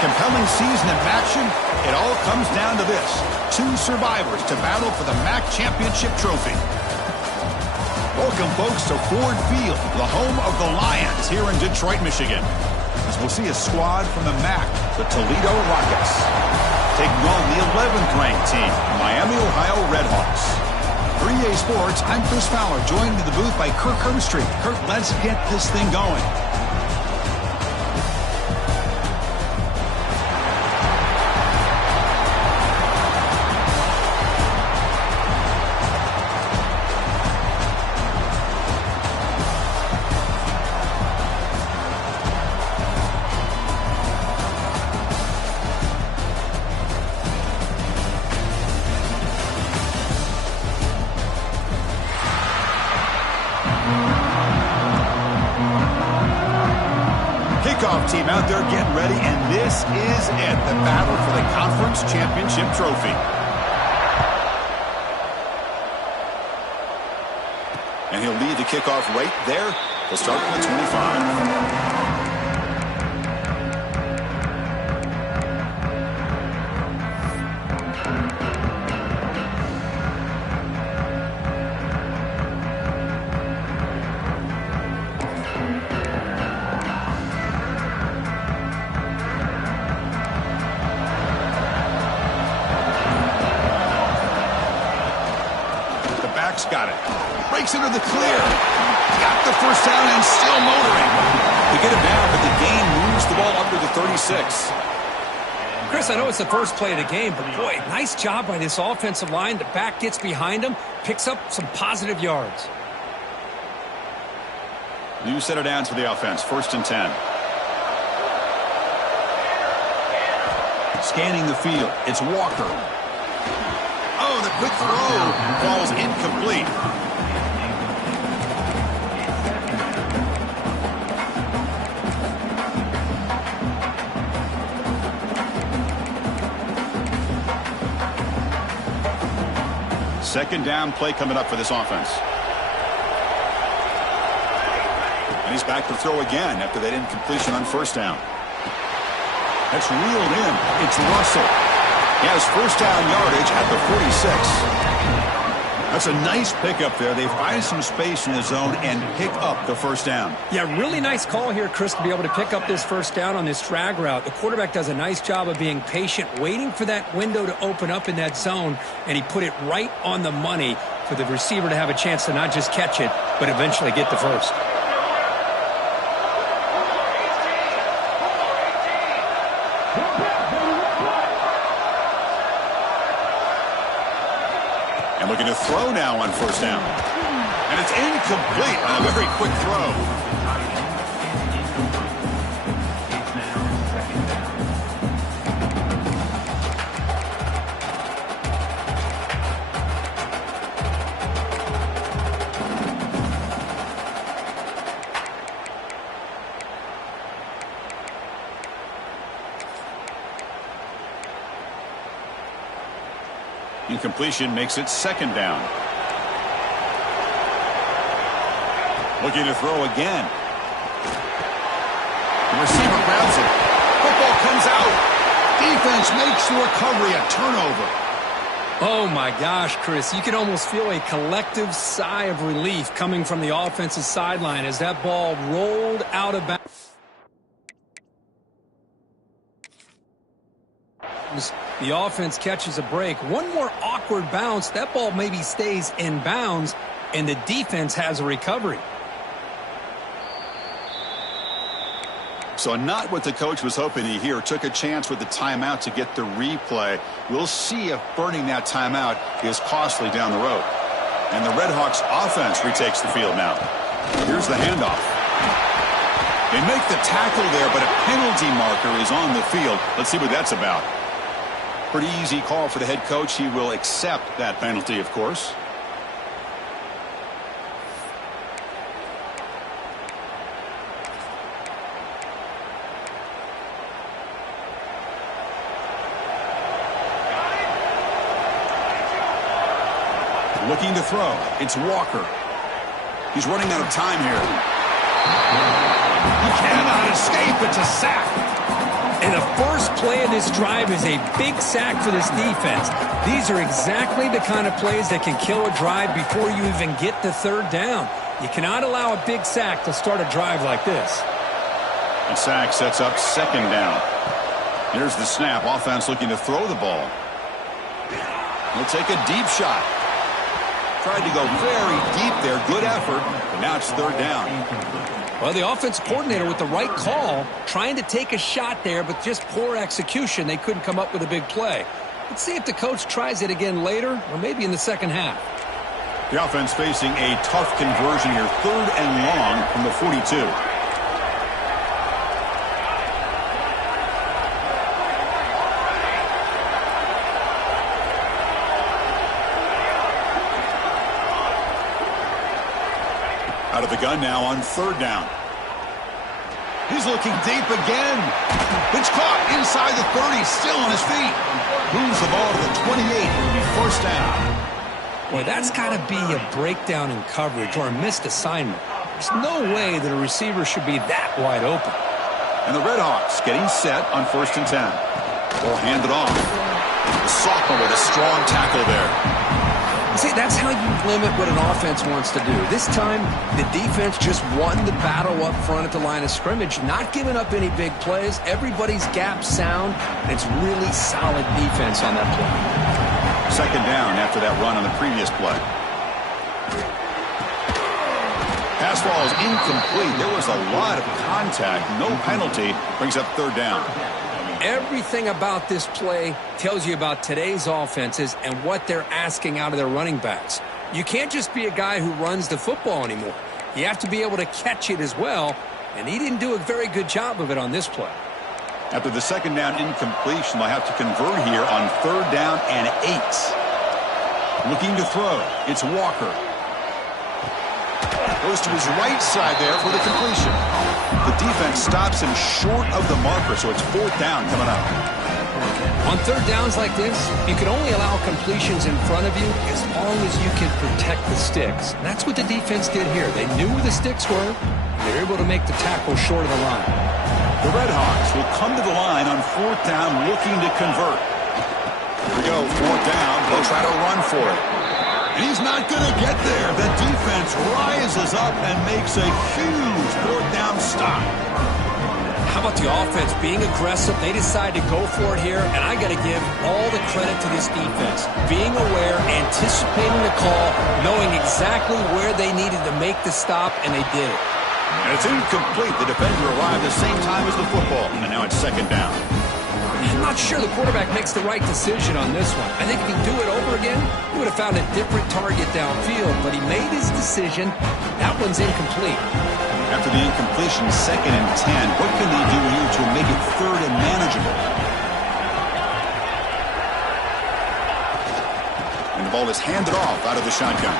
compelling season of action, it all comes down to this. 2 survivors to battle for the MAC Championship trophy. Welcome, folks, to Ford Field, the home of the Lions here in Detroit, Michigan. As we'll see a squad from the MAC, the Toledo Rockets, taking on the 11th ranked team, Miami, Ohio Redhawks. For EA Sports, I'm Chris Fowler, joined in the booth by Kirk Herbstreit. Kirk, let's get this thing going. Kickoff team out there getting ready, and this is it, the battle for the conference championship trophy. And he'll lead the kickoff right there. He'll start from the 25. Got it. Breaks into the clear. Got the first down and still motoring. They get it down, but the gain moves the ball up to the 36. Chris, I know it's the first play of the game, but boy, nice job by this offensive line. The back gets behind him, picks up some positive yards. New set of downs for the offense. 1st and 10. Scanning the field. It's Walker. Oh, the quick throw falls incomplete. Second down play coming up for this offense. And he's back to throw again after that incompletion on 1st down. That's reeled in. It's Russell. He has first down yardage at the 46. That's a nice pickup there. They find some space in the zone and pick up the first down. Yeah, really nice call here, Chris, to be able to pick up this first down on this drag route. The quarterback does a nice job of being patient, waiting for that window to open up in that zone, and he put it right on the money for the receiver to have a chance to not just catch it, but eventually get the first. And looking to throw now on 1st down. And it's incomplete on a very quick throw. Incompletion makes it 2nd down. Looking to throw again. The receiver grabs it. Football comes out. Defense makes the recovery a turnover. Oh, my gosh, Chris. You can almost feel a collective sigh of relief coming from the offensive sideline as that ball rolled out of bounds. The offense catches a break. One more awkward bounce. That ball maybe stays in bounds, and the defense has a recovery. So not what the coach was hoping to hear. Took a chance with the timeout to get the replay. We'll see if burning that timeout is costly down the road. And the Redhawks offense retakes the field now. Here's the handoff. They make the tackle there, but a penalty marker is on the field. Let's see what that's about. Pretty easy call for the head coach. He will accept that penalty, of course. Looking to throw. It's Walker. He's running out of time here. He cannot escape. It's a sack. And the first play of this drive is a big sack for this defense. These are exactly the kind of plays that can kill a drive before you even get to third down. You cannot allow a big sack to start a drive like this. The sack sets up second down. Here's the snap. Offense looking to throw the ball. He'll take a deep shot. Tried to go very deep there. Good effort. But now it's third down. Well, the offense coordinator with the right call, trying to take a shot there, but just poor execution. They couldn't come up with a big play. Let's see if the coach tries it again later, or maybe in the second half. The offense facing a tough conversion here. Third and long from the 42. Out of the gun now on third down. He's looking deep again. It's caught inside the 30, still on his feet. Moves the ball to the 28. It'll be first down. Boy, that's got to be a breakdown in coverage or a missed assignment. There's no way that a receiver should be that wide open. And the Redhawks getting set on 1st and 10. Ball handed off. The sophomore with a strong tackle there. See, that's how you limit what an offense wants to do. This time, the defense just won the battle up front at the line of scrimmage, not giving up any big plays. Everybody's gap sound, and it's really solid defense on that play. Second down after that run on the previous play. Pass ball is incomplete. There was a lot of contact. No penalty. Brings up third down. Everything about this play tells you about today's offenses and what they're asking out of their running backs. You can't just be a guy who runs the football anymore. You have to be able to catch it as well, and he didn't do a very good job of it on this play. After the second down incompletion, they'll have to convert here on third down and 8. Looking to throw. It's Walker. Goes to his right side there for the completion. The defense stops him short of the marker, so it's fourth down coming up. On third downs like this, you can only allow completions in front of you as long as you can protect the sticks. And that's what the defense did here. They knew where the sticks were. They were able to make the tackle short of the line. The Redhawks will come to the line on fourth down looking to convert. Here we go, fourth down. They'll try to run for it. And he's not going to get there. The defense rises up and makes a huge fourth down stop. How about the offense being aggressive? They decide to go for it here, and I got to give all the credit to this defense. Being aware, anticipating the call, knowing exactly where they needed to make the stop, and they did it. And it's incomplete. The defender arrived the same time as the football, and now it's second down. I'm not sure the quarterback makes the right decision on this one. I think if he do it over again, he would have found a different target downfield, but he made his decision. That one's incomplete. After the incompletion, second and 10, what can they do here to make it third and manageable? And the ball is handed off out of the shotgun.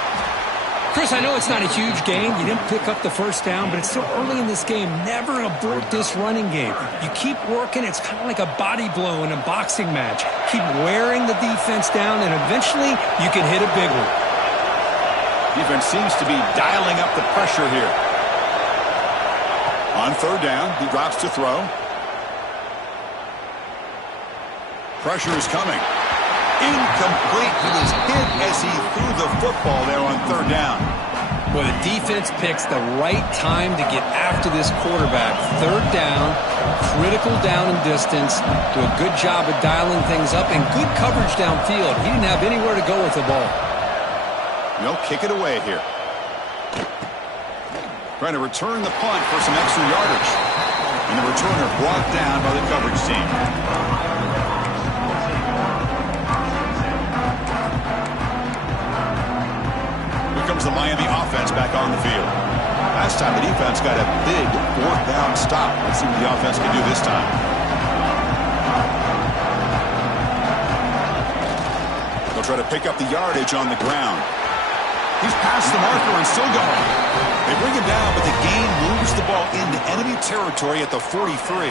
Chris, I know it's not a huge game. You didn't pick up the first down, but it's still early in this game. Never abort this running game. You keep working. It's kind of like a body blow in a boxing match. Keep wearing the defense down, and eventually you can hit a big one. Defense seems to be dialing up the pressure here. On third down, he drops to throw. Pressure is coming. Incomplete. He was hit as he threw the football there on third down. Well, the defense picks the right time to get after this quarterback. Third down, critical down and distance. Do a good job of dialing things up and good coverage downfield. He didn't have anywhere to go with the ball. They'll kick it away here. Trying to return the punt for some extra yardage. And the returner brought down by the coverage team. Comes the Miami offense back on the field. Last time the defense got a big fourth down stop. Let's see what the offense can do this time. They'll try to pick up the yardage on the ground. He's past the marker and still going. They bring him down, but the gain moves the ball into enemy territory at the 43.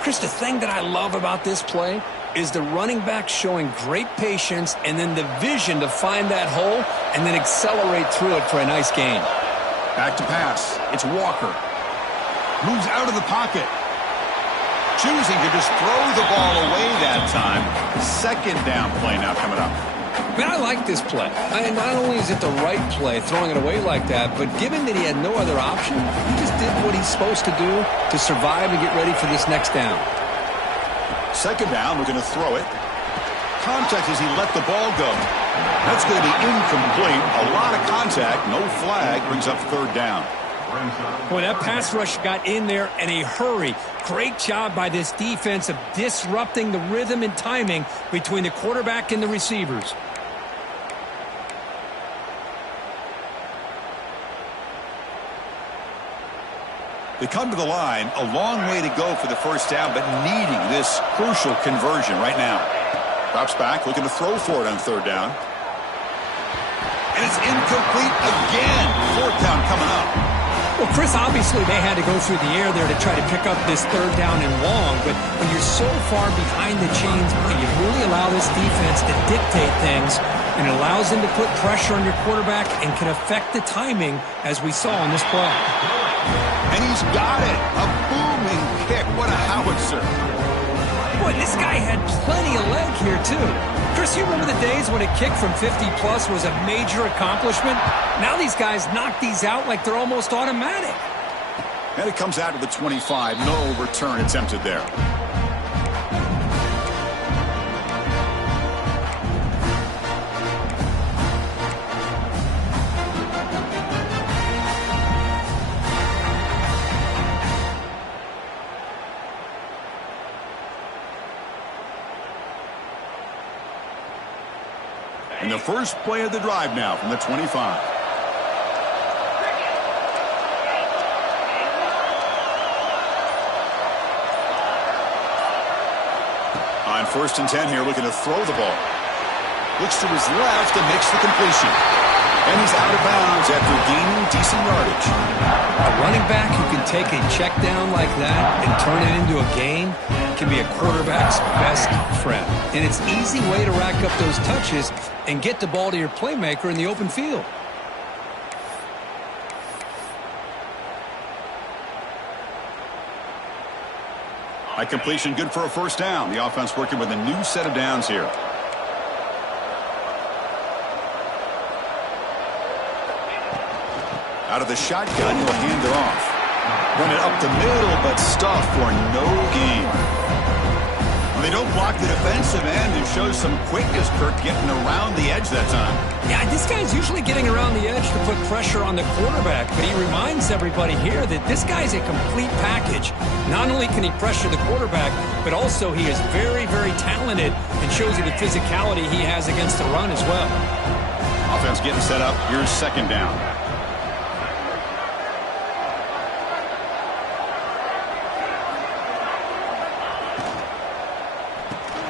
Chris, the thing that I love about this play is the running back showing great patience and then the vision to find that hole and then accelerate through it for a nice gain. Back to pass. It's Walker. Moves out of the pocket. choosing to just throw the ball away that time. Second down play now coming up. Man, I like this play. Not only is it the right play, throwing it away like that, but given that he had no other option, he just did what he's supposed to do to survive and get ready for this next down. Second down, we're going to throw it. Contact as he let the ball go. That's going to be incomplete. A lot of contact, no flag, brings up third down. Boy, that pass rush got in there in a hurry. Great job by this defense of disrupting the rhythm and timing between the quarterback and the receivers. They come to the line, a long way to go for the first down, but needing this crucial conversion right now. Drops back, looking to throw for it on third down. And it's incomplete again. Fourth down coming up. Well, Chris, obviously they had to go through the air there to try to pick up this third down and long, but when you're so far behind the chains, you really allow this defense to dictate things, and it allows them to put pressure on your quarterback and can affect the timing, as we saw on this play. And he's got it. A booming kick. What a howitzer. Boy, this guy had plenty of leg here, too. Chris, you remember the days when a kick from 50-plus was a major accomplishment? Now these guys knock these out like they're almost automatic. And it comes out to the 25. No return attempted there. And the first play of the drive now from the 25. On 1st and 10 here, looking to throw the ball. Looks to his left and makes the completion. And he's out of bounds after gaining decent yardage. A running back who can take a check down like that and turn it into a gain can be a quarterback's best friend. And it's an easy way to rack up those touches and get the ball to your playmaker in the open field. High completion, good for a first down. The offense working with a new set of downs here. Out of the shotgun, he'll hand it off. Run it up the middle, but stuffed for no gain. They don't block the defensive end and show some quickness, Kirk, getting around the edge that time. Yeah, this guy's usually getting around the edge to put pressure on the quarterback, but he reminds everybody here that this guy's a complete package. Not only can he pressure the quarterback, but also he is very, very talented and shows you the physicality he has against the run as well. Offense getting set up. Here's second down.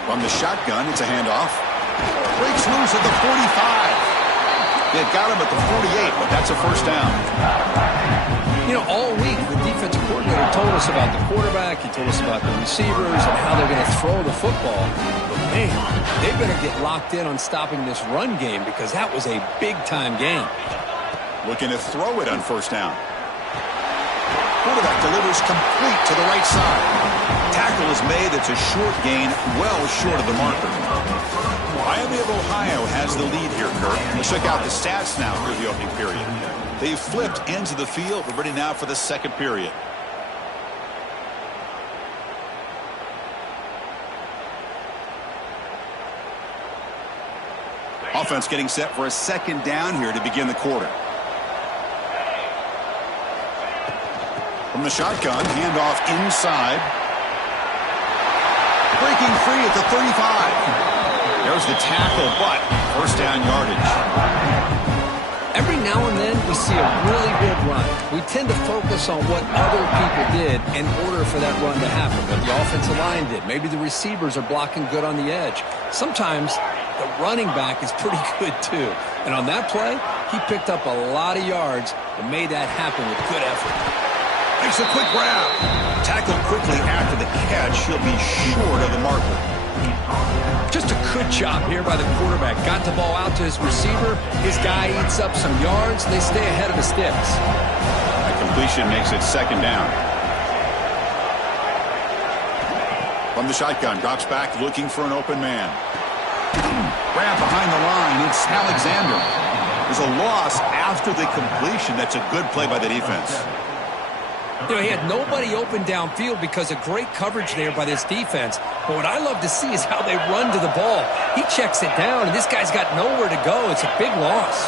From the shotgun, it's a handoff. Breaks loose at the 45. They've got him at the 48, but that's a first down. You know, all week, the defensive coordinator told us about the quarterback. He told us about the receivers and how they're going to throw the football. But, man, they better get locked in on stopping this run game because that was a big-time game. Looking to throw it on first down. Quarterback delivers complete to the right side. Tackle is made. It's a short gain, well short of the marker. Miami of Ohio has the lead here, Kirk. Let's check out the stats now through the opening period. They've flipped ends of the field. We're ready now for the second period. Offense getting set for a second down here to begin the quarter. From the shotgun, handoff inside. Breaking free at the 35. There's the tackle, but first down yardage. Every now and then we see a really good run. We tend to focus on what other people did in order for that run to happen. What the offensive line did. Maybe the receivers are blocking good on the edge. Sometimes the running back is pretty good too. And on that play, he picked up a lot of yards and made that happen with good effort. Makes a quick grab. Tackled quickly after the catch. He'll be short of the marker. Just a good job here by the quarterback. Got the ball out to his receiver. His guy eats up some yards. They stay ahead of the sticks. The completion makes it second down. From the shotgun, drops back, looking for an open man. Grab behind the line, it's Alexander. There's a loss after the completion. That's a good play by the defense. You know, he had nobody open downfield because of great coverage there by this defense. But what I love to see is how they run to the ball. He checks it down, and this guy's got nowhere to go. It's a big loss.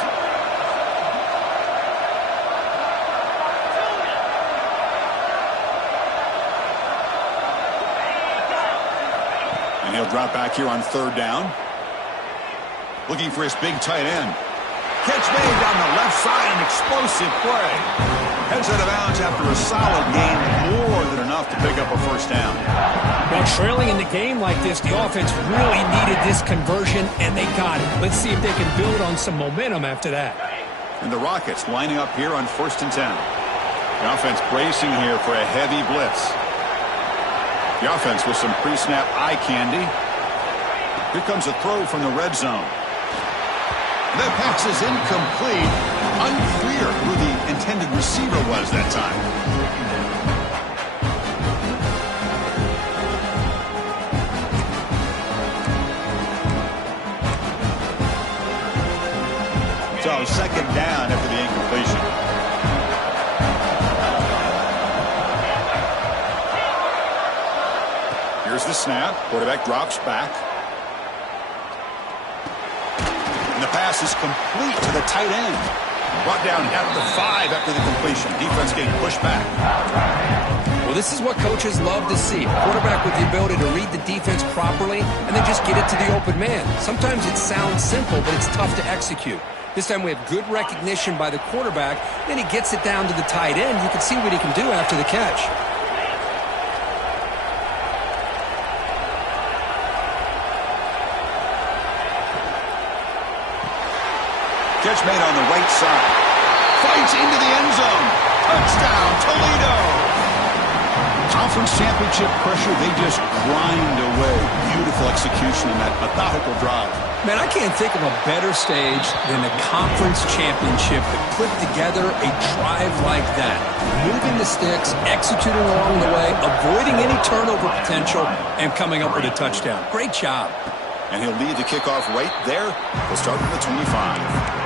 And he'll drop back here on third down. Looking for his big tight end. Catch made down the left side, an explosive play. Heads out of bounds after a solid gain, more than enough to pick up a first down. Well, trailing in the game like this, the offense really needed this conversion, and they got it. Let's see if they can build on some momentum after that. And the Rockets lining up here on 1st and 10. The offense bracing here for a heavy blitz. The offense with some pre-snap eye candy. Here comes a throw from the red zone. That pass is incomplete. Unclear who the intended receiver was that time. So second down after the incompletion. Here's the snap. Quarterback drops back. And the pass is complete to the tight end. Brought down at the 5 after the completion. Defense getting pushed back. Well, this is what coaches love to see. Quarterback with the ability to read the defense properly and then just get it to the open man. Sometimes it sounds simple, but it's tough to execute. This time we have good recognition by the quarterback. Then he gets it down to the tight end. You can see what he can do after the catch. Catch made on the right side. Fights into the end zone. Touchdown, Toledo. Conference championship pressure, they just grind away. Beautiful execution in that methodical drive. Man, I can't think of a better stage than the conference championship to put together a drive like that. Moving the sticks, executing along the way, avoiding any turnover potential, and coming up with a touchdown. Great job. And he'll lead the kickoff right there. He'll start from the 25.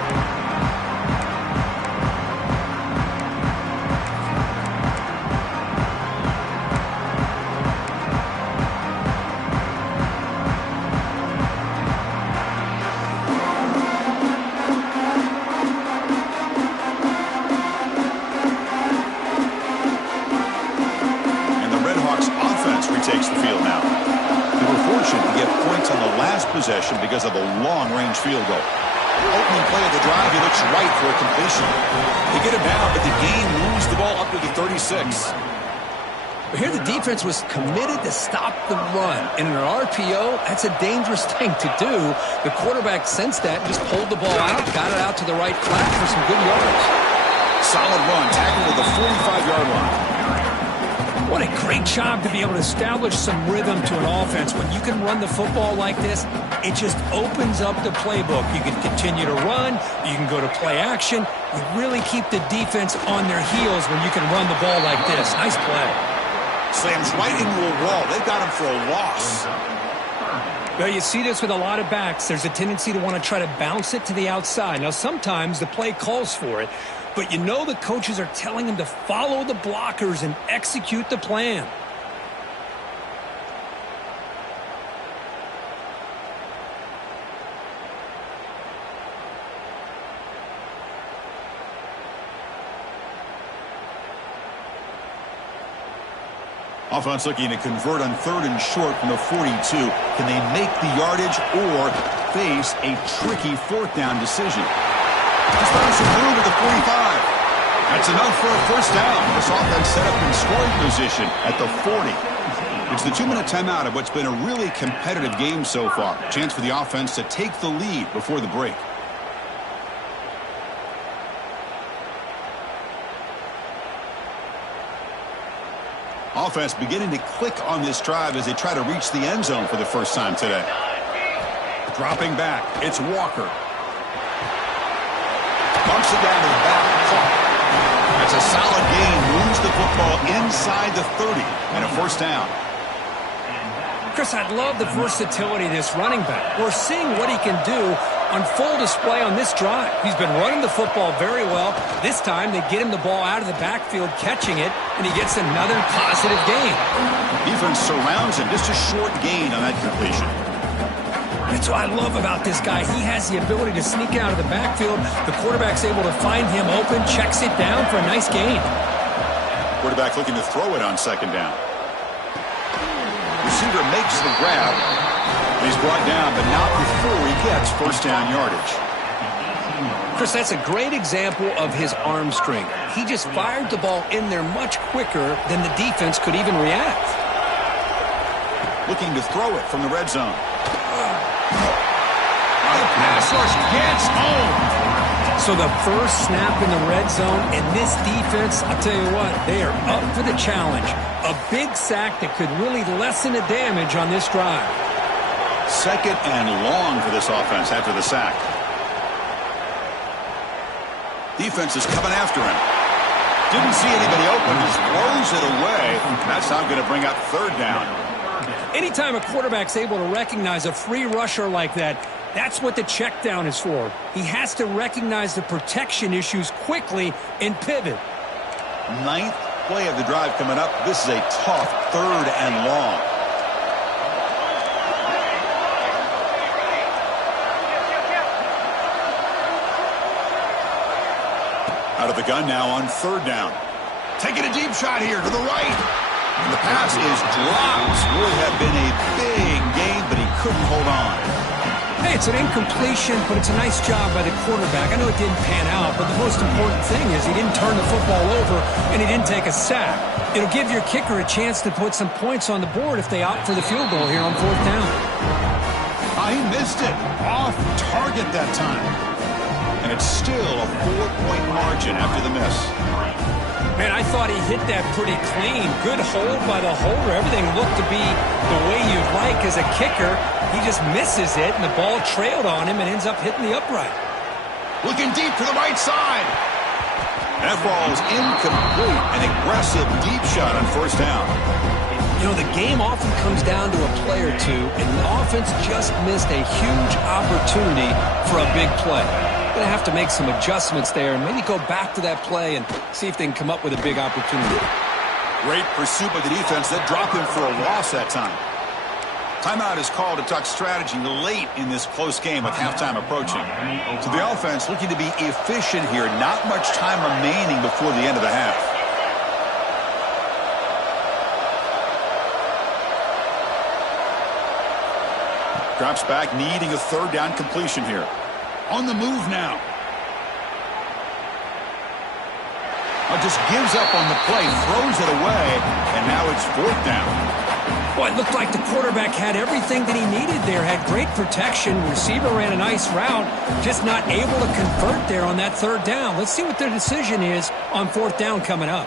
Takes the field now. They were fortunate to get points on the last possession because of a long-range field goal. Opening play of the drive, he looks right for a completion. They get him down, but the game moves the ball up to the 36. But here the defense was committed to stop the run. And in an RPO, that's a dangerous thing to do. The quarterback sensed that, just pulled the ball out, got it out to the right flat for some good yards. Solid run, tackled to the 45-yard line. What a great job to be able to establish some rhythm to an offense. When you can run the football like this, it just opens up the playbook. You can continue to run. You can go to play action. You really keep the defense on their heels when you can run the ball like this. Nice play. Slams right into a wall. They've got him for a loss. Well, you see this with a lot of backs. There's a tendency to want to try to bounce it to the outside. Now, sometimes the play calls for it. But you know the coaches are telling him to follow the blockers and execute the plan. Offense looking to convert on 3rd and short from the 42. Can they make the yardage or face a tricky 4th down decision? Just found some room at the 45. That's enough for a first down. This offense set up in scoring position at the 40. It's the 2-minute timeout of what's been a really competitive game so far. Chance for the offense to take the lead before the break. Offense beginning to click on this drive as they try to reach the end zone for the first time today. Dropping back, it's Walker. Bumps it down to the back. That's a solid gain. Moves the football inside the 30 and a first down. Chris, I love the versatility of this running back. We're seeing what he can do on full display on this drive. He's been running the football very well. This time, they get him the ball out of the backfield, catching it, and he gets another positive gain. Defense surrounds him. Just a short gain on that completion. That's what I love about this guy. He has the ability to sneak out of the backfield. The quarterback's able to find him open, checks it down for a nice gain. Quarterback looking to throw it on second down. Receiver makes the grab. He's brought down, but not before he gets first down yardage. Chris, that's a great example of his arm strength. He just fired the ball in there much quicker than the defense could even react. Looking to throw it from the red zone. The pass rush gets home. So the first snap in the red zone, and this defense, I'll tell you what, they are up for the challenge. A big sack that could really lessen the damage on this drive. Second and long for this offense after the sack. Defense is coming after him. Didn't see anybody open, just throws it away. That's not going to bring up third down. Anytime a quarterback's able to recognize a free rusher like that, that's what the check down is for. He has to recognize the protection issues quickly and pivot. Ninth play of the drive coming up. This is a tough third and long. Out of the gun now on third down. Taking a deep shot here to the right. And the pass is dropped. Would have been a big gain, but he couldn't hold on. Hey, it's an incompletion, but it's a nice job by the quarterback. I know it didn't pan out, but the most important thing is he didn't turn the football over and he didn't take a sack. It'll give your kicker a chance to put some points on the board if they opt for the field goal here on fourth down. He missed it. Off target that time. And it's still a 4-point margin after the miss. Man, I thought he hit that pretty clean. Good hold by the holder. Everything looked to be the way you'd like as a kicker. He just misses it, and the ball trailed on him and ends up hitting the upright. Looking deep to the right side. That ball's incomplete. An aggressive deep shot on first down. You know, the game often comes down to a play or two, and the offense just missed a huge opportunity for a big play. Going to have to make some adjustments there and maybe go back to that play and see if they can come up with a big opportunity. Great pursuit by the defense. That dropped him for a loss that time. Timeout is called to talk strategy late in this close game with halftime approaching. So the offense looking to be efficient here. Not much time remaining before the end of the half. Drops back, needing a third down completion here. On the move now. Just gives up on the play, throws it away, and now it's fourth down. Well, it looked like the quarterback had everything that he needed there. Had great protection. Receiver ran a nice route. Just not able to convert there on that third down. Let's see what their decision is on fourth down coming up.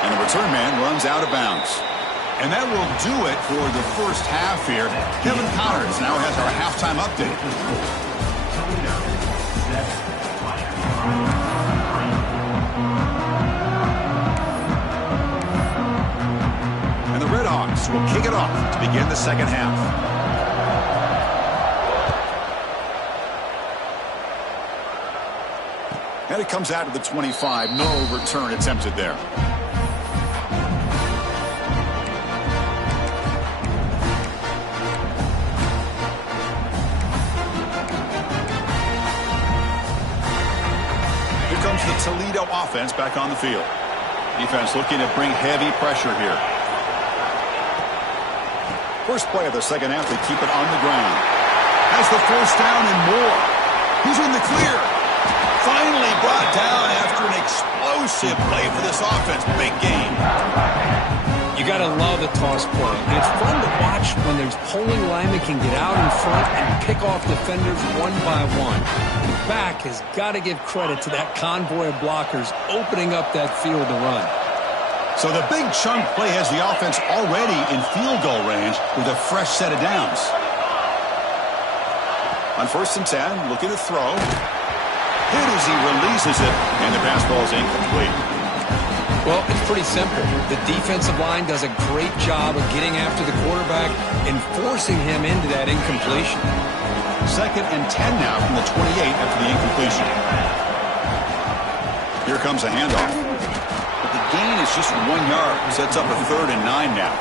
And the return man runs out of bounds. And that will do it for the first half here. Kevin Connors now has our halftime update. And the Redhawks will kick it off to begin the second half. And it comes out of the 25. No return attempted there. The Toledo offense back on the field. Defense looking to bring heavy pressure here. First play of the second half, they keep it on the ground. Has the first down and more. He's in the clear. Finally brought down after an explosive play for this offense. Big game. You got to love a toss play. It's fun to watch when there's polling linemen can get out in front and pick off defenders one by one. The back has got to give credit to that convoy of blockers opening up that field to run. So the big chunk play has the offense already in field goal range with a fresh set of downs. On 1st and 10, looking to throw. Hit as he releases it, and the pass ball is incomplete. Well, it's pretty simple. The defensive line does a great job of getting after the quarterback and forcing him into that incompletion. 2nd and 10 now from the 28 after the incompletion. Here comes a handoff. But the gain is just 1 yard. Sets up a 3rd and 9 now.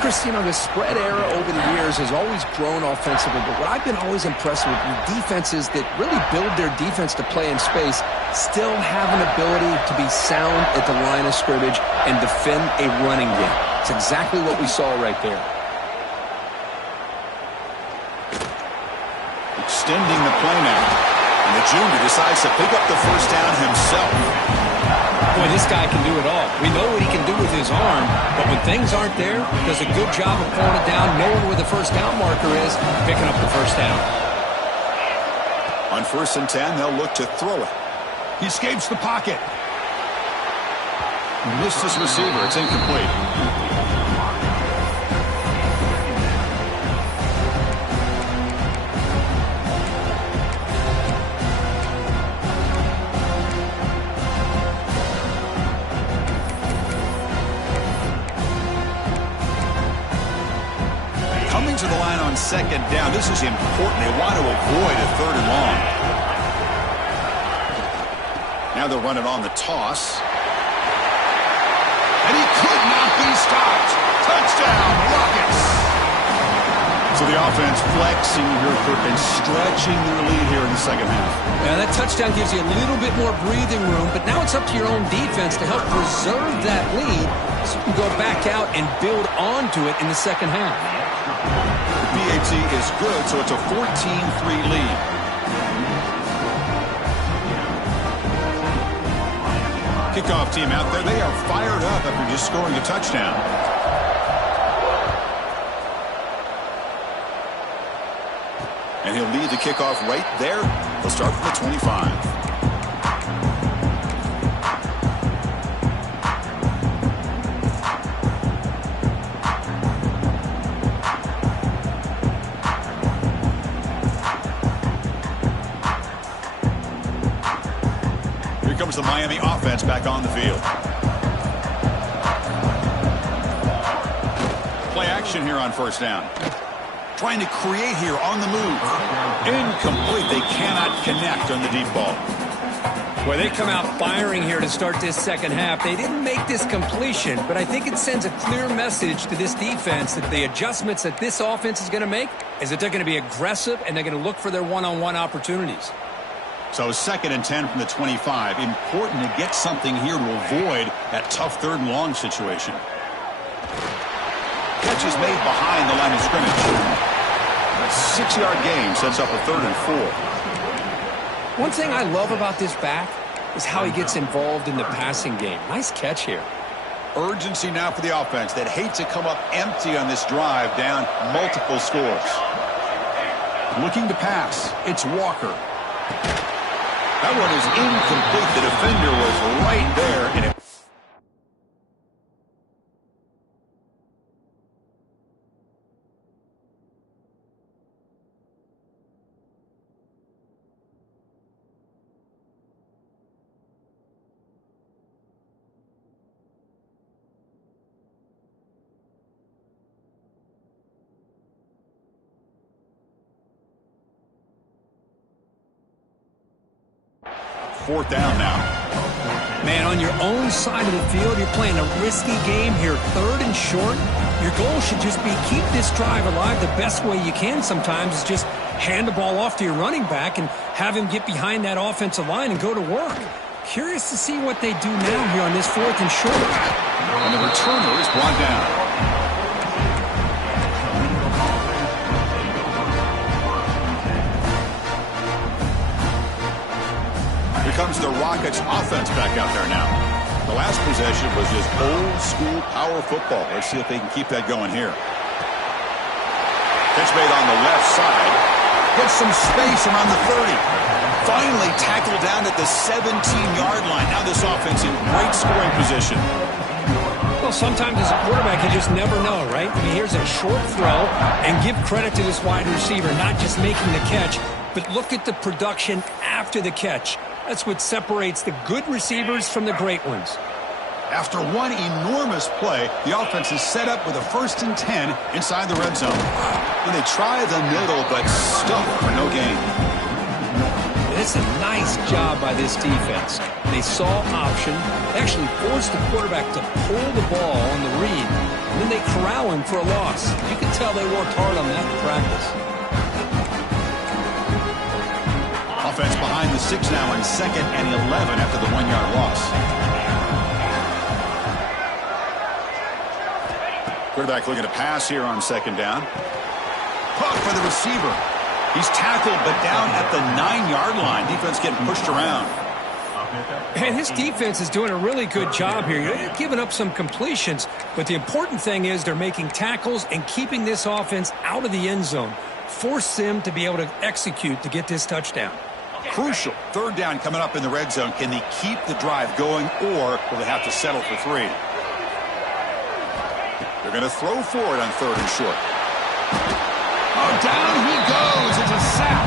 Chris, you know, the spread era over the years has always grown offensively, but what I've been always impressed with defenses that really build their defense to play in space still have an ability to be sound at the line of scrimmage and defend a running game. It's exactly what we saw right there. Extending the play now. And the junior decides to pick up the first down himself. Boy, this guy can do it all. We know what he can do with his arm, but when things aren't there, does a good job of pulling it down, knowing where the first down marker is, picking up the first down. On 1st and 10, they'll look to throw it. He escapes the pocket. Missed his receiver. It's incomplete. Coming to the line on 2nd down. This is important. They want to avoid a 3rd and long. Now they'll run it on the toss. And he could not be stopped. Touchdown, Rockets. So the offense flexing here and stretching their lead here in the 2nd half. Yeah, that touchdown gives you a little bit more breathing room, but now it's up to your own defense to help preserve that lead so you can go back out and build onto it in the 2nd half. The PAT is good, so it's a 14-3 lead. Kickoff team out there. They are fired up after just scoring a touchdown. And he'll lead the kickoff right there. They'll start from the 25. Comes the Miami offense back on the field. Play action here on 1st down. Trying to create here on the move. Incomplete. They cannot connect on the deep ball. Well, they come out firing here to start this 2nd half. They didn't make this completion, but I think it sends a clear message to this defense that the adjustments that this offense is going to make is that they're going to be aggressive and they're going to look for their one-on-one opportunities. So 2nd and 10 from the 25. Important to get something here to avoid that tough 3rd and long situation. Catch is made behind the line of scrimmage. A 6-yard gain sets up a 3rd and 4. One thing I love about this back is how he gets involved in the passing game. Nice catch here. Urgency now for the offense that hate to come up empty on this drive down multiple scores. Looking to pass. It's Walker. That one is incomplete. The defender was right there. And it fourth down now. Man, on your own side of the field, you're playing a risky game here. 3rd and short. Your goal should just be keep this drive alive the best way you can sometimes is just hand the ball off to your running back and have him get behind that offensive line and go to work. Curious to see what they do now here on this 4th and short. And the returner is brought down. Here comes the Rockets offense back out there now. The last possession was just old school power football. Let's see if they can keep that going here. Catch made on the left side. Gets some space around the 30. Finally tackled down at the 17-yard line. Now this offense in great scoring position. Well, sometimes as a quarterback, you just never know, right? I mean, here's a short throw, and give credit to this wide receiver, not just making the catch, but look at the production after the catch. That's what separates the good receivers from the great ones. After one enormous play, the offense is set up with a 1st and 10 inside the red zone. And they try the middle, but stuck for no gain. It's a nice job by this defense. They saw option, actually forced the quarterback to pull the ball on the read, and then they corral him for a loss. You can tell they worked hard on that in practice. Offense behind the 6 now in 2nd and 11 after the 1-yard loss. Quarterback looking to pass here on 2nd down. Caught for the receiver. He's tackled, but down at the 9-yard line. Defense getting pushed around. And his defense is doing a really good job here. They're giving up some completions, but the important thing is they're making tackles and keeping this offense out of the end zone. Force them to be able to execute to get this touchdown. Crucial. 3rd down coming up in the red zone. Can they keep the drive going, or will they have to settle for 3? They're going to throw for it on 3rd and short. Oh, down he goes. It's a sack.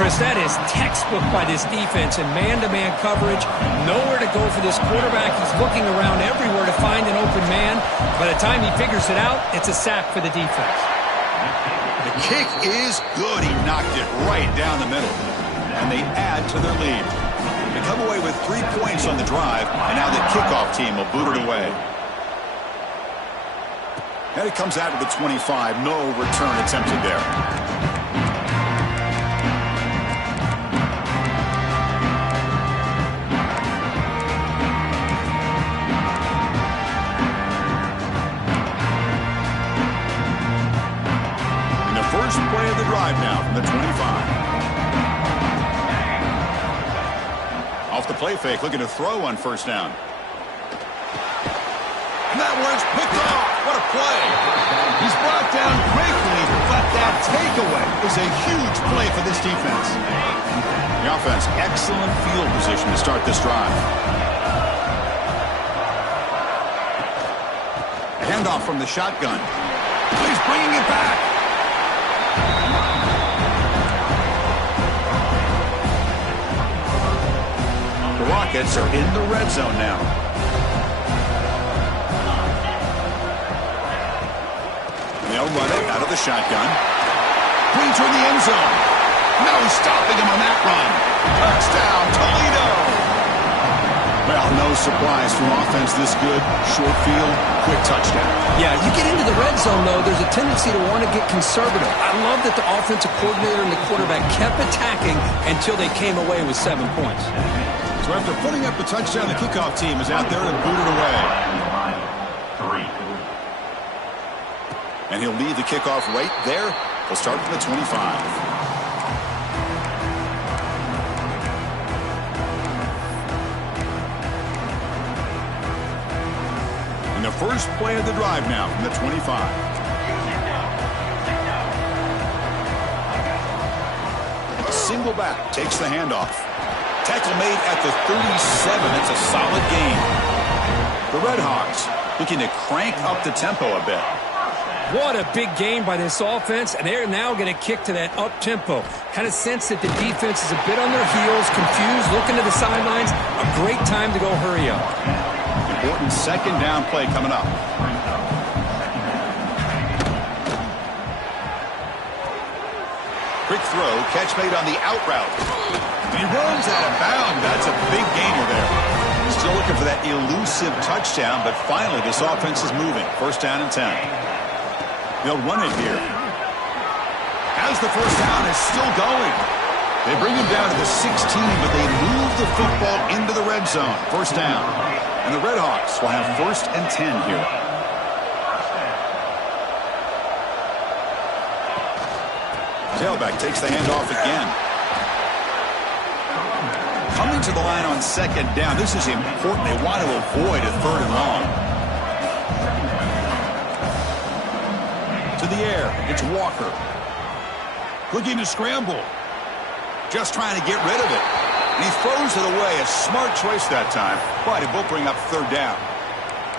Chris, that is textbook by this defense in man-to-man coverage. Nowhere to go for this quarterback. He's looking around everywhere to find an open man. By the time he figures it out, it's a sack for the defense. The kick is good. He knocked it right down the middle. And they add to their lead. They come away with 3 points on the drive, and now the kickoff team will boot it away. And it comes out to the 25. No return attempted there. And the first play of the drive now from the 25. Off the play fake, looking to throw on 1st down. And that one's picked off. What a play. He's brought down quickly, but that takeaway is a huge play for this defense. The offense, excellent field position to start this drive. A handoff from the shotgun. He's bringing it back. The Rockets are in the red zone now. They'll run it out of the shotgun. Brings her in the end zone. No stopping him on that run. Touchdown, Toledo. Well, no surprise from offense this good. Short field, quick touchdown. Yeah, you get into the red zone, though, there's a tendency to want to get conservative. I love that the offensive coordinator and the quarterback kept attacking until they came away with 7 points. So after putting up the touchdown, the kickoff team is out there to boot it away. And he'll leave the kickoff right there. He'll start from the 25. And the first play of the drive now from the 25. A single back takes the handoff. Tackle made at the 37. That's a solid gain. The Red Hawks looking to crank up the tempo a bit. What a big game by this offense, and they're now going to kick to that up-tempo. Kind of sense that the defense is a bit on their heels, confused, looking to the sidelines. A great time to go hurry up. Important 2nd down play coming up. Quick throw, catch made on the out route. And he runs out of bounds. That's a big gainer there. Still looking for that elusive touchdown, but finally this offense is moving. 1st down and 10. They'll run it here. As the 1st down is still going. They bring him down to the 16, but they move the football into the red zone. 1st down. And the Red Hawks will have 1st and 10 here. Tailback takes the handoff again. Coming to the line on 2nd down. This is important. They want to avoid a 3rd and long. To the air, it's Walker. Looking to scramble. Just trying to get rid of it. And he throws it away. A smart choice that time. But it will bring up 3rd down.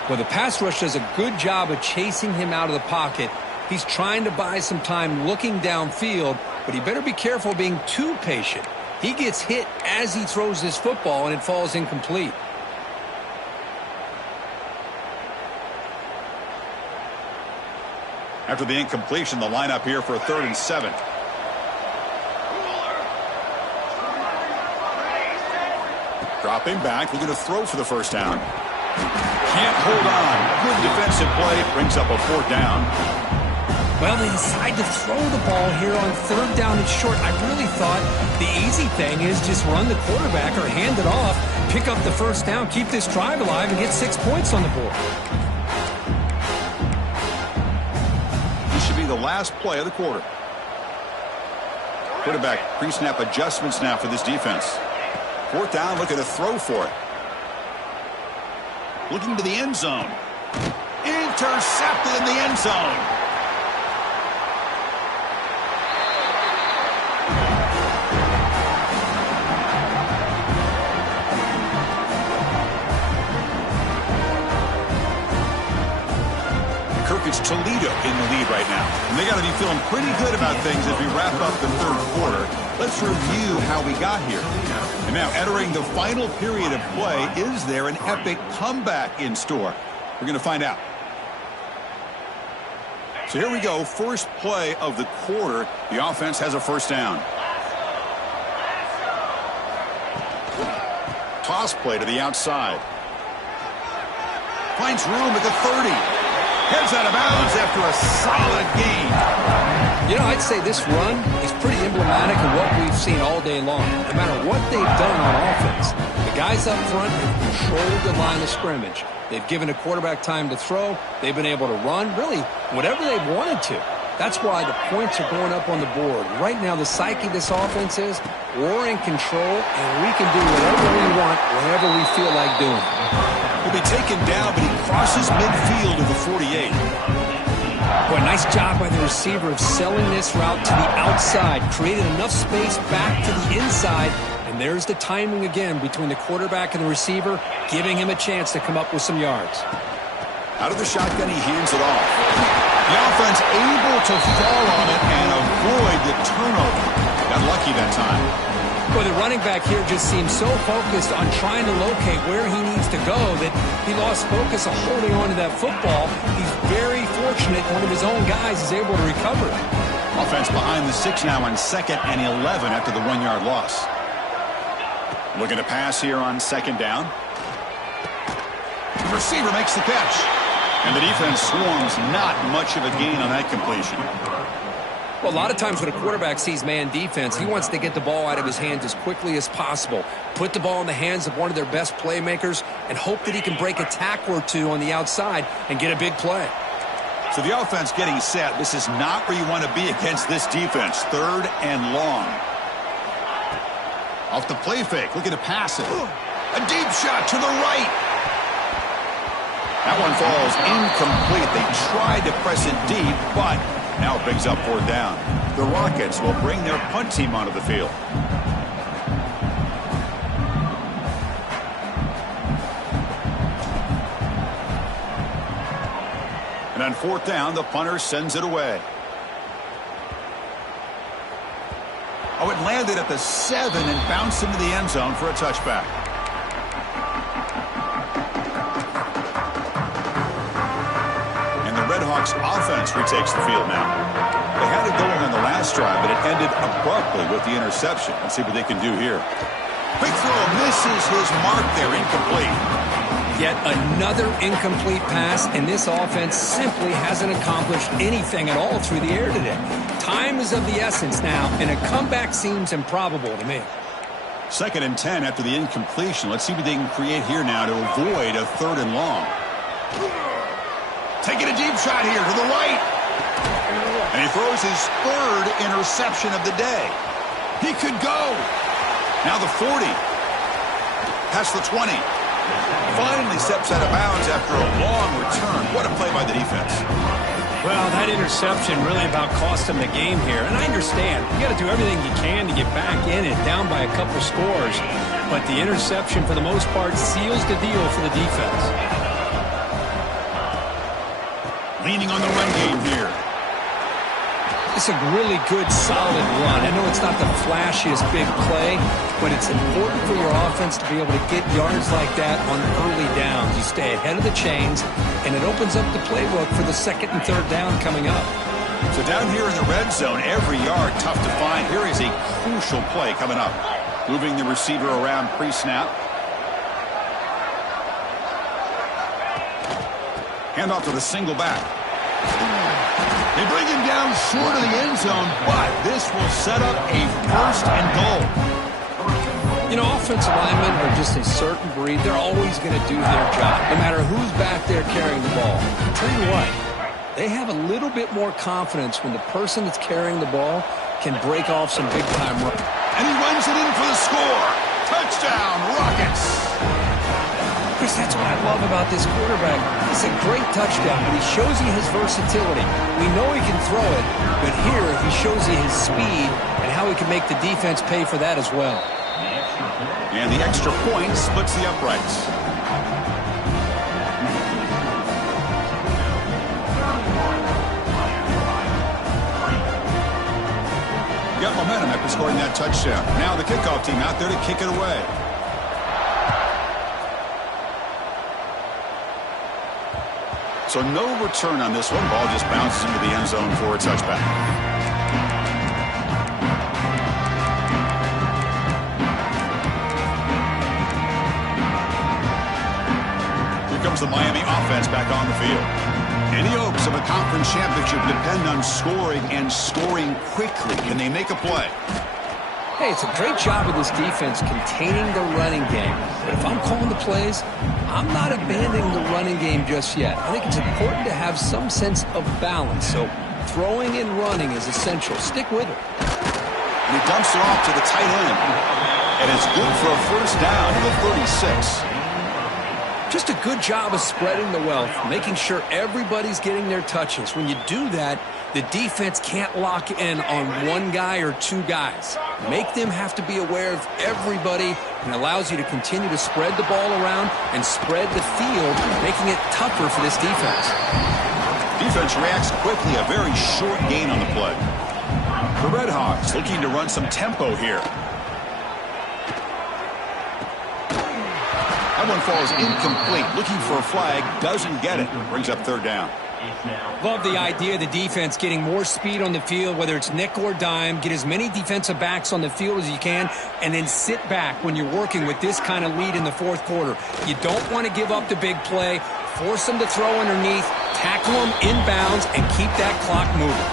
Well, the pass rush does a good job of chasing him out of the pocket. He's trying to buy some time looking downfield, but he better be careful being too patient. He gets hit as he throws this football, and it falls incomplete. After the incompletion, the lineup here for a 3rd and 7. Dropping back, looking to throw for the first down. Can't hold on. Good defensive play. Brings up a 4th down. Well, they decide to throw the ball here on 3rd down and short. I really thought the easy thing is just run the quarterback or hand it off, pick up the first down, keep this drive alive, and get 6 points on the board. This should be the last play of the quarter. Quarterback pre-snap adjustments now for this defense. 4th down, looking to throw for it. Looking to the end zone. Intercepted in the end zone. It's Toledo in the lead right now. And they got to be feeling pretty good about things as we wrap up the 3rd quarter. Let's review how we got here. And now entering the final period of play, is there an epic comeback in store? We're going to find out. So here we go. First play of the quarter. The offense has a first down. Toss play to the outside. Finds room at the 30. Heads out of bounds after a solid gain. You know, I'd say this run is pretty emblematic of what we've seen all day long. No matter what they've done on offense, the guys up front have controlled the line of scrimmage. They've given a quarterback time to throw. They've been able to run, really, whatever they've wanted to. That's why the points are going up on the board. Right now, the psyche of this offense is we're in control, and we can do whatever we want, whenever we feel like doing it. Will be taken down, but he crosses midfield to the 48. Boy, nice job by the receiver of selling this route to the outside. Created enough space back to the inside. And there's the timing again between the quarterback and the receiver, giving him a chance to come up with some yards. Out of the shotgun, he hands it off. The offense able to fall on it and avoid the turnover. Got lucky that time. Well, the running back here just seems so focused on trying to locate where he needs to go that he lost focus of holding on to that football. He's very fortunate one of his own guys is able to recover it. Offense behind the 6 now on 2nd and 11 after the 1-yard loss. Looking to pass here on 2nd down. The receiver makes the catch. And the defense swarms, not much of a gain on that completion. Well, a lot of times when a quarterback sees man defense, he wants to get the ball out of his hands as quickly as possible, put the ball in the hands of one of their best playmakers, and hope that he can break a tackle or two on the outside and get a big play. So the offense getting set. This is not where you want to be against this defense. 3rd and long. Off the play fake, looking to pass it. A deep shot to the right. That one falls incomplete. They tried to press it deep, but now it brings up 4th down. The Rockets will bring their punt team onto the field. And on 4th down, the punter sends it away. Oh, it landed at the 7 and bounced into the end zone for a touchback. Redhawks offense retakes the field now. They had it going on the last drive, but it ended abruptly with the interception. Let's see what they can do here. Quick throw misses his mark there, incomplete. Yet another incomplete pass, and this offense simply hasn't accomplished anything at all through the air today. Time is of the essence now, and a comeback seems improbable to me. 2nd and 10 after the incompletion. Let's see what they can create here now to avoid a 3rd and long. Taking a deep shot here to the right. And he throws his 3rd interception of the day. He could go. Now the 40. Past the 20. Finally steps out of bounds after a long return. What a play by the defense. Well, that interception really about cost him the game here. And I understand. You got to do everything you can to get back in and down by a couple scores. But the interception, for the most part, seals the deal for the defense. Leaning on the run game here. It's a really good, solid run. I know it's not the flashiest big play, but it's important for your offense to be able to get yards like that on early downs. You stay ahead of the chains, and it opens up the playbook for the second and third down coming up. So down here in the red zone, every yard tough to find. Here is a crucial play coming up. Moving the receiver around pre-snap. Hand off to the single back. They bring him down short of the end zone, but this will set up a first and goal. You know, offensive linemen are just a certain breed. They're always going to do their job, no matter who's back there carrying the ball. I'll tell you what, they have a little bit more confidence when the person that's carrying the ball can break off some big-time runs. And he runs it in for the score. Touchdown, Rockets. Chris, that's what I love about this quarterback. It's a great touchdown, but he shows you his versatility. We know he can throw it, but here he shows you his speed and how he can make the defense pay for that as well. And the extra point splits the uprights. Got momentum after scoring that touchdown. Now the kickoff team out there to kick it away. So no return on this one. Ball just bounces into the end zone for a touchback. Here comes the Miami offense back on the field. Any hopes of a conference championship depend on scoring and scoring quickly. Can they make a play? Hey, it's a great job of this defense containing the running game. But if I'm calling the plays, I'm not abandoning the running game just yet. I think it's important to have some sense of balance. So throwing and running is essential. Stick with it. And he dumps it off to the tight end. And it's good for a first down to the 36. Just a good job of spreading the wealth, making sure everybody's getting their touches. When you do that, the defense can't lock in on one guy or two guys. Make them have to be aware of everybody, and allows you to continue to spread the ball around and spread the field, making it tougher for this defense. Defense reacts quickly, a very short gain on the play. The Red Hawks looking to run some tempo here. That one falls incomplete. Looking for a flag, doesn't get it. Brings up third down. Love the idea of the defense getting more speed on the field, whether it's nickel or dime. Get as many defensive backs on the field as you can, and then sit back when you're working with this kind of lead in the fourth quarter. You don't want to give up the big play. Force them to throw underneath, tackle them inbounds, and keep that clock moving.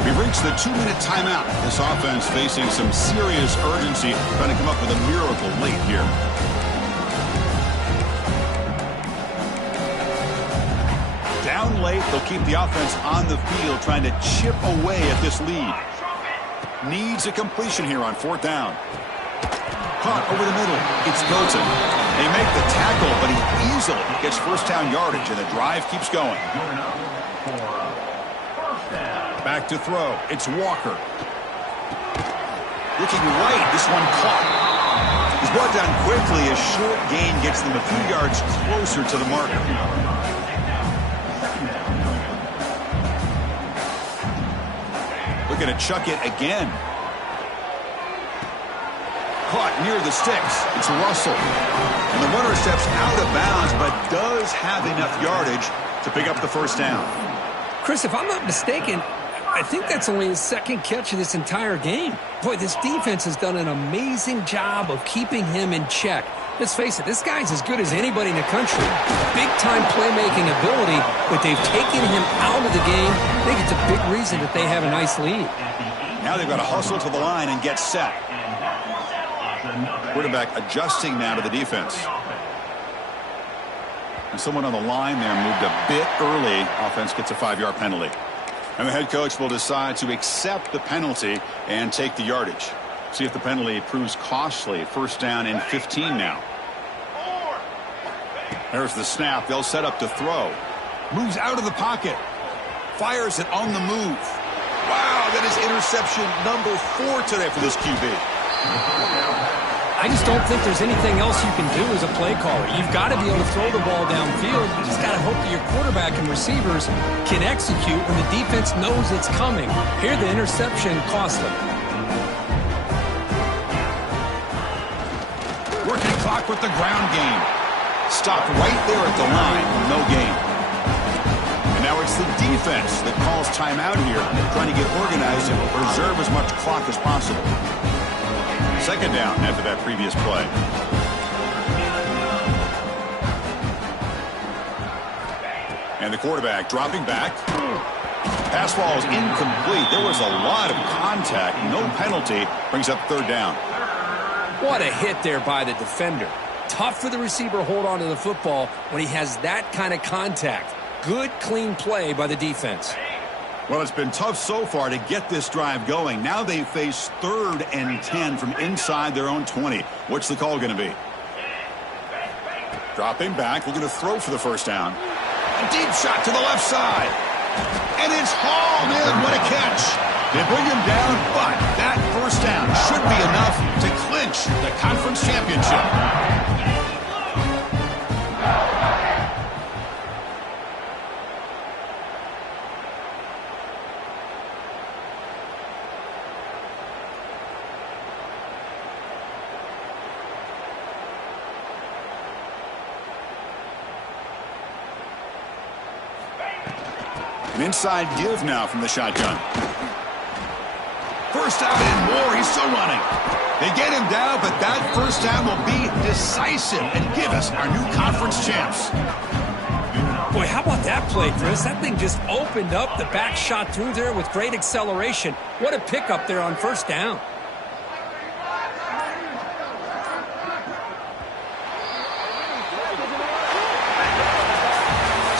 We've reached the 2-minute timeout. This offense facing some serious urgency, trying to come up with a miracle late here. Down late, they'll keep the offense on the field, trying to chip away at this lead. Needs a completion here on fourth down. Caught over the middle. It's Hilton. They make the tackle, but he easily gets first down yardage, and the drive keeps going. Back to throw. It's Walker. Looking right. This one caught. He's brought down quickly. A short gain gets them a few yards closer to the marker. Looking to chuck it again. Caught near the sticks. It's Russell. And the runner steps out of bounds, but does have enough yardage to pick up the first down. Chris, if I'm not mistaken, I think that's only his second catch of this entire game. Boy, this defense has done an amazing job of keeping him in check. Let's face it, this guy's as good as anybody in the country. Big-time playmaking ability, but they've taken him out of the game. I think it's a big reason that they have a nice lead. Now they've got to hustle to the line and get set. Quarterback adjusting now to the defense. And someone on the line there moved a bit early. Offense gets a 5-yard penalty. And the head coach will decide to accept the penalty and take the yardage. See if the penalty proves costly. First down and 15 now. There's the snap. They'll set up to throw. Moves out of the pocket. Fires it on the move. Wow, that is interception number 4 today for this QB. I just don't think there's anything else you can do as a play caller. You've got to be able to throw the ball downfield. You just got to hope that your quarterback and receivers can execute when the defense knows it's coming. Here, the interception cost them. Working clock with the ground game. Stopped right there at the line. No gain. And now it's the defense that calls timeout here, trying to get organized and preserve as much clock as possible. Second down after that previous play. And the quarterback dropping back. Pass ball is incomplete. There was a lot of contact. No penalty. Brings up third down. What a hit there by the defender. Tough for the receiver to hold on to the football when he has that kind of contact. Good, clean play by the defense. Well, it's been tough so far to get this drive going. Now they face 3rd and 10 from inside their own 20. What's the call going to be? Dropping back, looking to throw for the first down. A deep shot to the left side. And it's hauled in. What a catch. They bring him down, but that first down should be enough to clinch the conference championship. An inside give now from the shotgun. First down and more. He's still running. They get him down, but that first down will be decisive and give us our new conference champs. Boy, how about that play, Chris? That thing just opened up. The back shot through there with great acceleration. What a pickup there on first down.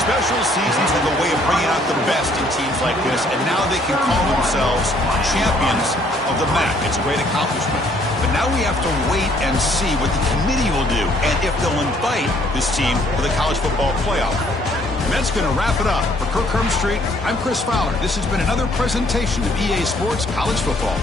Special seasons have a way of bringing out the best in teams like this, and now they can call themselves champions of the MAC. It's a great accomplishment. But now we have to wait and see what the committee will do and if they'll invite this team to the college football playoff. And that's going to wrap it up. For Kirk Street, I'm Chris Fowler. This has been another presentation of EA Sports College Football.